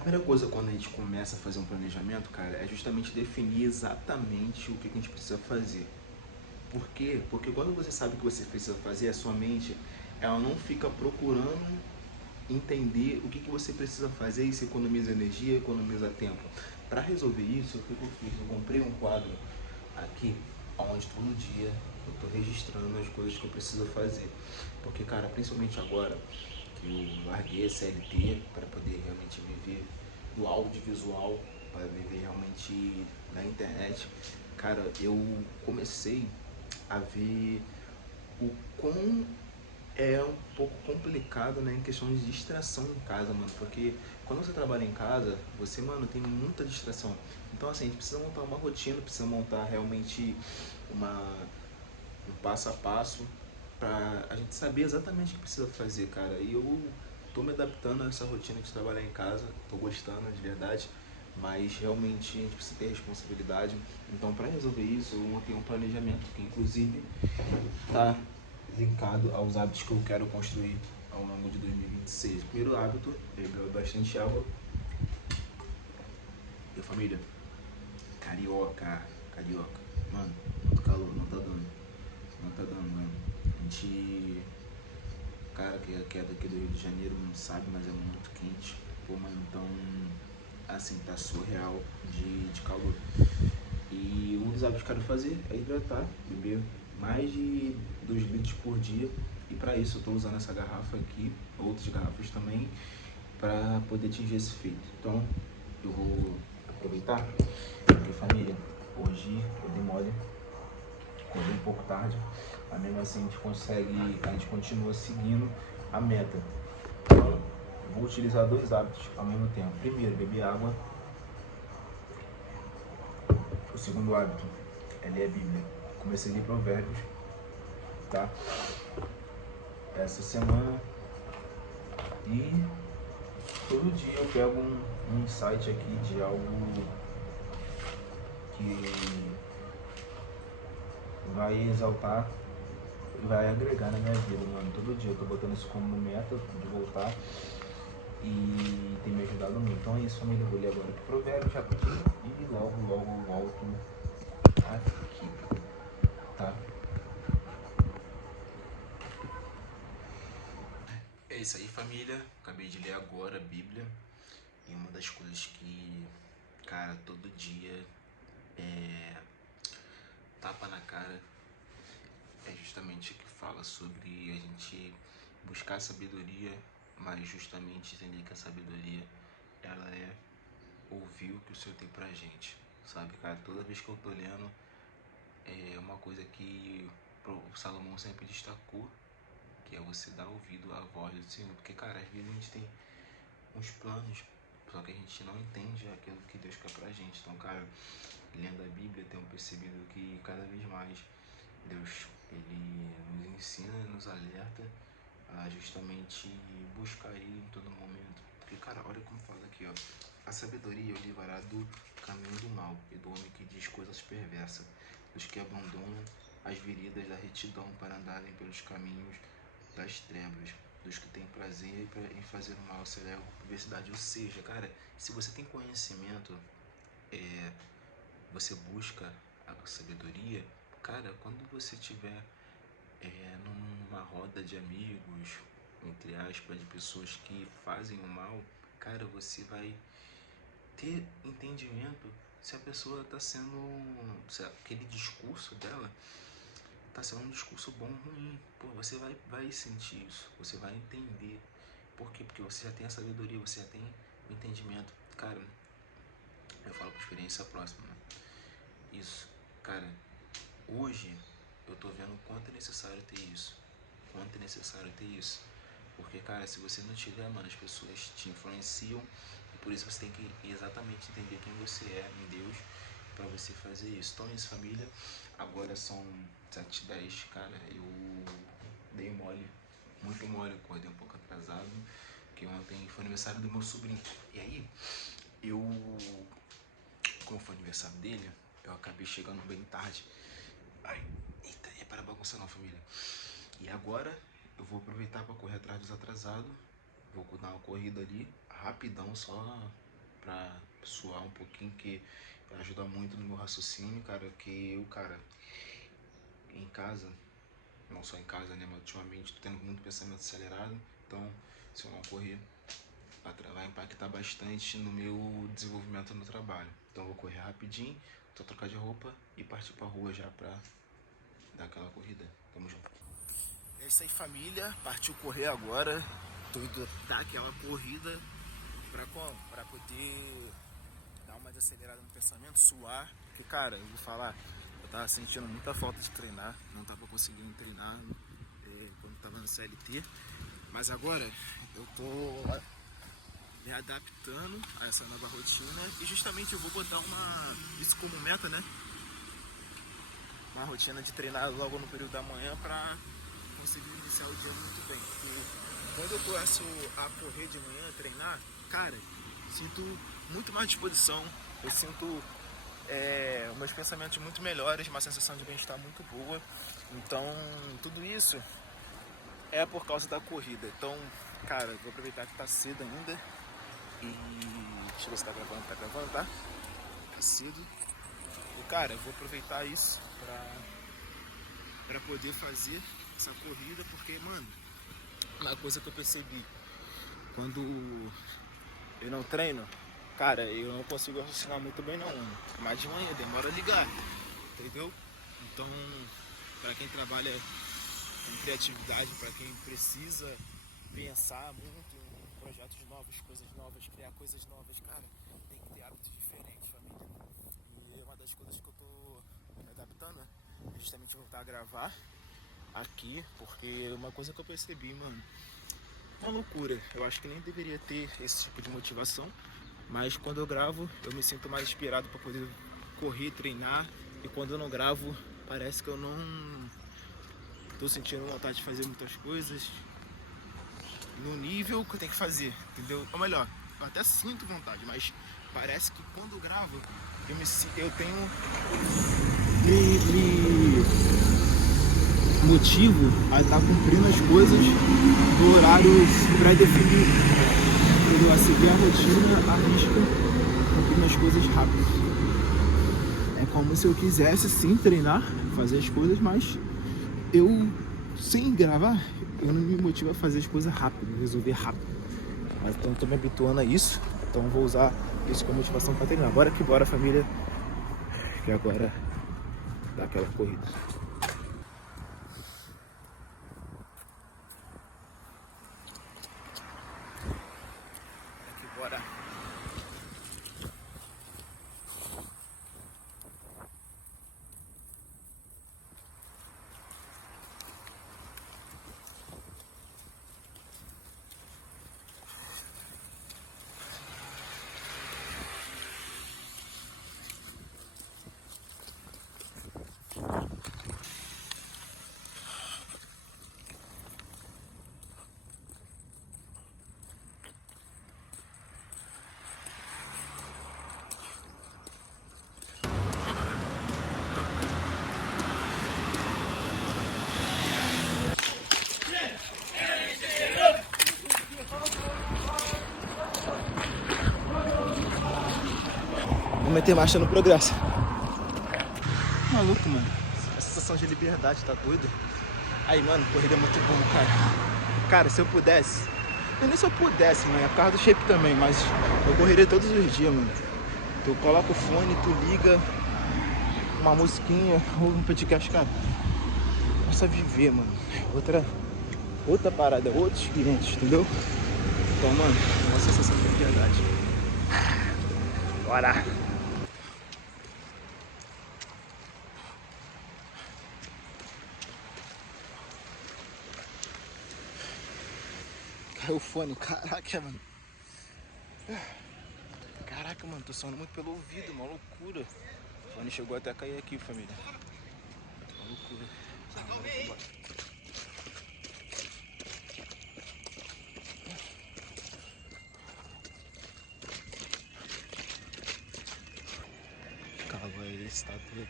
primeira coisa quando a gente começa a fazer um planejamento, cara, é justamente definir exatamente o que a gente precisa fazer. Por quê? Porque quando você sabe o que você precisa fazer, a sua mente, ela não fica procurando entender o que você precisa fazer e se economiza energia, economiza tempo. Para resolver isso, o que eu fiz? Eu comprei um quadro aqui, onde todo dia eu estou registrando as coisas que eu preciso fazer. Porque, cara, principalmente agora que eu larguei a CLT para poder realmente viver do audiovisual, para viver realmente da internet, cara, eu comecei a ver o quão é um pouco complicado, né, em questão de distração em casa, mano, porque quando você trabalha em casa, você, mano, tem muita distração. Então, assim, a gente precisa montar uma rotina, precisa montar realmente um passo a passo pra a gente saber exatamente o que precisa fazer, cara. E eu tô me adaptando a essa rotina de trabalhar em casa, tô gostando de verdade, mas realmente a gente precisa ter responsabilidade. Então, para resolver isso, eu montei um planejamento que, inclusive, tá linkado aos hábitos que eu quero construir ao longo de 2026. Primeiro hábito, beber bastante água. E família, carioca, mano, muito calor, não tá dando, mano. A gente, cara que é daqui do Rio de Janeiro não sabe, mas é muito quente. Pô, mano, então, assim, tá surreal de calor. E um dos hábitos que eu quero fazer é hidratar, beber mais de 2 litros por dia. E para isso eu estou usando essa garrafa aqui, outras garrafas também, para poder atingir esse feito. Então eu vou aproveitar, porque família, hoje eu dei mole, acordei um pouco tarde, mas mesmo assim a gente continua seguindo a meta. Então eu vou utilizar dois hábitos ao mesmo tempo. Primeiro, beber água. O segundo hábito é ler a Bíblia. Comecei a ler Provérbios, tá? Essa semana. E todo dia eu pego um insight aqui de algo que vai exaltar e vai agregar na minha vida, mano. Todo dia eu tô botando isso como meta de voltar e tem me ajudado muito. Então é isso, família. Eu vou ler agora aqui Provérbios rapidinho e logo eu volto aqui, tá? É isso aí, família. Acabei de ler agora a Bíblia e uma das coisas que, cara, todo dia é tapa na cara é justamente o que fala sobre a gente buscar sabedoria, mas justamente entender que a sabedoria ela é ouvir o que o Senhor tem pra gente, sabe, cara? Toda vez que eu tô lendo é uma coisa que o Salomão sempre destacou, que é você dar ouvido à voz do Senhor, porque, cara, às vezes a gente tem uns planos, só que a gente não entende aquilo que Deus quer pra gente. Então, cara, lendo a Bíblia, tenho percebido que cada vez mais Deus, ele nos ensina, nos alerta a justamente buscar Ele em todo momento. Porque, cara, olha como fala aqui, ó. A sabedoria o livrará do caminho do mal e do homem que diz coisas perversas, dos que abandonam as veredas da retidão para andarem pelos caminhos das trevas, dos que têm prazer em fazer o mal, celebram a perversidade. Ou seja, cara, se você tem conhecimento, você busca a sabedoria, cara, quando você tiver numa roda de amigos, entre aspas, de pessoas que fazem o mal, cara, você vai ter entendimento se a pessoa está sendo, se aquele discurso dela está sendo um discurso bom ou ruim. Pô, você vai sentir isso, você vai entender. Por quê? Porque você já tem a sabedoria, você já tem o entendimento. Cara, eu falo por experiência próxima, né? Isso, cara, hoje eu tô vendo o quanto é necessário ter isso. Quanto é necessário ter isso. Porque, cara, se você não tiver, mano, as pessoas te influenciam. E por isso você tem que exatamente entender quem você é em Deus pra você fazer isso. Então é isso, família. Agora são 7h10, cara. Eu dei mole, muito mole. Acordei um pouco atrasado, porque ontem foi aniversário do meu sobrinho. E aí, como foi aniversário dele, eu acabei chegando bem tarde. Ai, eita, é para bagunçar não, família. E agora eu vou aproveitar para correr atrás dos atrasados. Vou dar uma corrida ali, rapidão, só pra suar um pouquinho, que ajuda muito no meu raciocínio, cara, que eu, cara, em casa, não só em casa, né, mas ultimamente tô tendo muito pensamento acelerado, então se eu não correr, vai impactar bastante no meu desenvolvimento no trabalho. Então eu vou correr rapidinho, tô trocar de roupa e partir pra rua já pra dar aquela corrida. Tamo junto. É isso aí, família, partiu correr agora, tô indo dar aquela corrida pra como? Pra poder dar uma desacelerada no pensamento, suar, porque cara, eu vou falar, eu tava sentindo muita falta de treinar, não tava conseguindo treinar quando tava no CLT, mas agora eu tô me adaptando a essa nova rotina e justamente eu vou botar isso como meta, né? Uma rotina de treinar logo no período da manhã pra conseguir iniciar o dia muito bem. Porque quando eu começo a correr de manhã, treinar, cara, sinto muito mais disposição, eu sinto meus pensamentos muito melhores, uma sensação de bem-estar muito boa. Então, tudo isso é por causa da corrida. Então, cara, vou aproveitar que tá cedo ainda e deixa eu ver se tá gravando, tá? Tá cedo. E, cara, eu vou aproveitar isso pra poder fazer essa corrida, porque, mano, uma coisa que eu percebi, quando eu não treino, cara, eu não consigo raciocinar muito bem não, mano. Mas de manhã demora a ligar, entendeu? Então, pra quem trabalha com criatividade, pra quem precisa pensar muito em projetos novos, coisas novas, criar coisas novas, cara, tem que ter hábitos diferentes, família. E uma das coisas que eu tô me adaptando é justamente voltar a gravar aqui, porque uma coisa que eu percebi, mano, é uma loucura. Eu acho que nem deveria ter esse tipo de motivação, mas quando eu gravo, eu me sinto mais inspirado para poder correr, treinar, e quando eu não gravo, parece que eu não tô sentindo vontade de fazer muitas coisas no nível que eu tenho que fazer, entendeu? Ou melhor, eu até sinto vontade, mas parece que quando eu gravo, eu tenho motivo a estar cumprindo as coisas no horário pré-definido, entendeu? A seguir a rotina, a risca, cumprindo as coisas rápido. É como se eu quisesse sim treinar, fazer as coisas, mas eu, sem gravar, eu não me motivo a fazer as coisas rápido, resolver rápido. Mas então eu tô me habituando a isso, então vou usar isso como motivação para treinar. Agora que bora, família, que agora dá aquela corrida. Aqui bora. Vou meter marcha no progresso. Maluco, mano. A sensação de liberdade tá doida. Aí, mano, corrida é muito bom, cara. Cara, se eu pudesse... Eu nem se eu pudesse, mano. É por causa do shape também, mas eu correria todos os dias, mano. Tu coloca o fone, tu liga uma musiquinha ou um podcast, cara. Começa a viver, mano. Outra parada, outros clientes, entendeu? Então, mano, é uma sensação de liberdade. Bora! Caiu o fone, caraca, mano. Caraca, mano, tô sonando muito pelo ouvido, uma loucura. O fone chegou até a cair aqui, família. Uma loucura. Agora eu vou embora. Calma aí, está doido.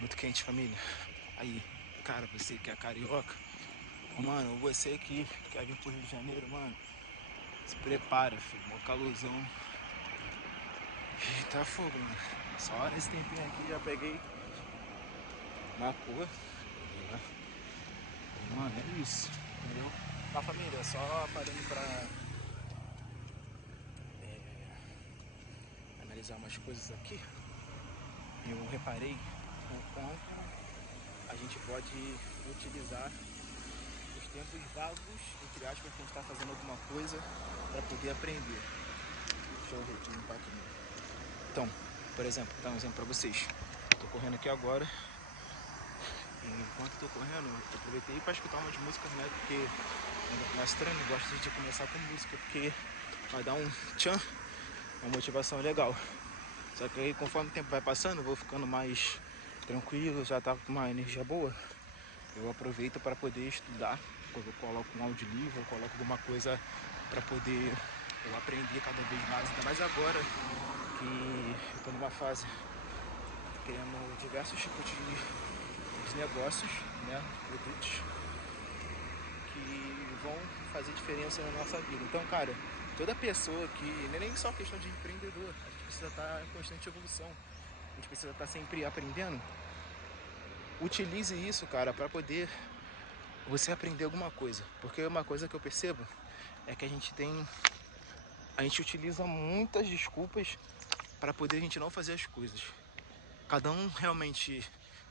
Muito quente, família. Aí, cara, você que é carioca, mano, você que quer vir pro Rio de Janeiro, mano, se prepara, filho. Mó calorzão. Eita fogo, mano. Só nesse tempinho aqui já peguei na cor. E, mano, é isso, entendeu? Tá, família, só parando pra analisar umas coisas aqui. Eu reparei o quanto a gente pode utilizar os tempos vagos, entre aspas, que a gente tá fazendo alguma coisa pra poder aprender. Deixa eu limpar aqui. Então, por exemplo, vou dar um exemplo pra vocês. Tô correndo aqui agora. E enquanto tô correndo, eu aproveitei para escutar umas músicas, né? Porque quando eu começo treino, eu gosto de começar com música, porque vai dar um tchan, uma motivação legal. Só que aí, conforme o tempo vai passando, eu vou ficando mais tranquilo, já tá com uma energia boa. Eu aproveito para poder estudar. Quando eu coloco um audiolivro, eu coloco alguma coisa para poder eu aprender cada vez mais. Ainda mais agora que eu tô numa fase criando diversos tipos de negócios, né, produtos que vão fazer diferença na nossa vida. Então, cara, toda pessoa que, não é nem só questão de empreendedor, a gente precisa estar em constante evolução, a gente precisa estar sempre aprendendo. Utilize isso, cara, para poder você aprender alguma coisa, porque uma coisa que eu percebo é que a gente utiliza muitas desculpas para poder a gente não fazer as coisas. Cada um realmente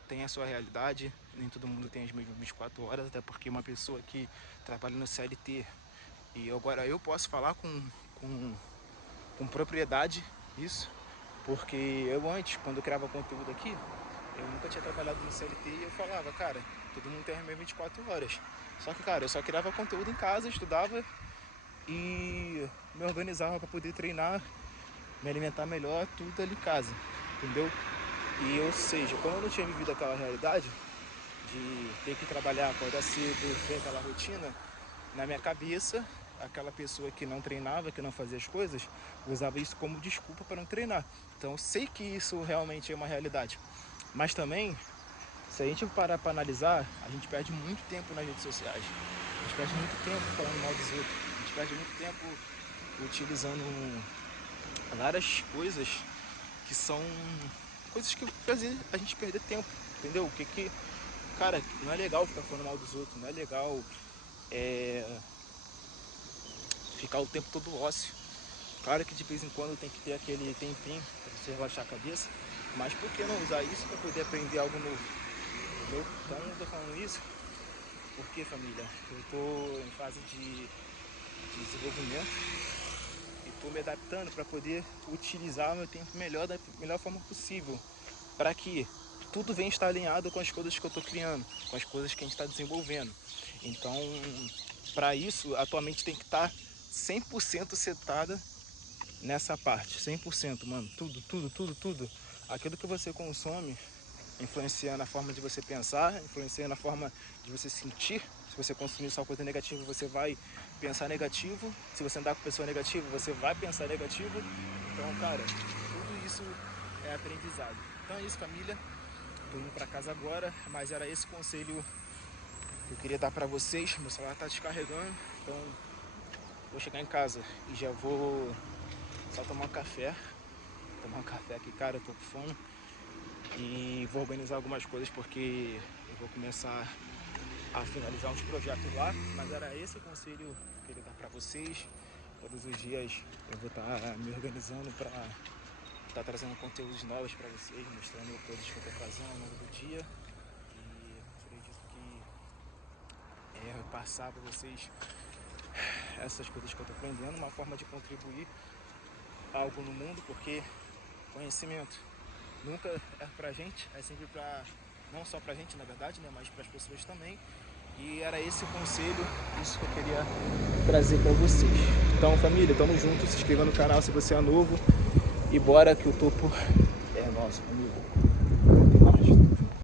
tem a sua realidade, nem todo mundo tem as mesmas 24 horas, até porque uma pessoa que trabalha no CLT, e agora eu posso falar com propriedade isso, porque eu antes, quando eu criava conteúdo aqui, eu nunca tinha trabalhado no CLT e eu falava, cara, todo mundo tem as mesmas 24 horas. Só que, cara, eu só criava conteúdo em casa, estudava e me organizava para poder treinar, me alimentar melhor, tudo ali em casa, entendeu? E ou seja, quando eu não tinha vivido aquela realidade de ter que trabalhar, acordar cedo, ter aquela rotina, na minha cabeça, aquela pessoa que não treinava, que não fazia as coisas, usava isso como desculpa para não treinar. Então eu sei que isso realmente é uma realidade. Mas também, se a gente parar para analisar, a gente perde muito tempo nas redes sociais. A gente perde muito tempo falando mal dos outros. A gente perde muito tempo utilizando várias coisas que são coisas que fazem a gente perder tempo, entendeu? Cara, não é legal ficar falando mal dos outros, não é legal ficar o tempo todo ócio. Claro que de vez em quando tem que ter aquele tempinho para você relaxar a cabeça, mas por que não usar isso para poder aprender algo novo, entendeu? Então eu tô falando isso porque, família, eu tô em fase de desenvolvimento e tô me adaptando para poder utilizar o meu tempo melhor da melhor forma possível, para que tudo venha estar alinhado com as coisas que eu estou criando, com as coisas que a gente está desenvolvendo. Então, para isso, atualmente tem que estar 100% setada nessa parte, 100%, mano, tudo. Aquilo que você consome influencia na forma de você pensar, influencia na forma de você sentir. Se você consumir só coisa negativa, você vai pensar negativo. Se você andar com pessoa negativa, você vai pensar negativo. Então, cara, tudo isso é aprendizado. Então é isso, família. Tô indo pra casa agora, mas era esse conselho que eu queria dar pra vocês. Meu celular tá descarregando, então vou chegar em casa e já vou só tomar um café. Tomar um café aqui, cara, eu tô com fome. E vou organizar algumas coisas porque eu vou começar a finalizar uns projetos lá. Mas era esse o conselho que eu queria dar pra vocês. Todos os dias eu vou estar me organizando pra estar trazendo conteúdos novos pra vocês, mostrando coisas que eu tô fazendo ao longo do dia. E acredito que passar pra vocês essas coisas que eu tô aprendendo, uma forma de contribuir algo no mundo, porque conhecimento nunca é pra gente, é sempre pra, não só pra gente na verdade, né, mas pras pessoas também. E era esse o conselho, isso que eu queria trazer pra vocês. Então, família, tamo junto, se inscreva no canal se você é novo e bora que o topo é nosso, família.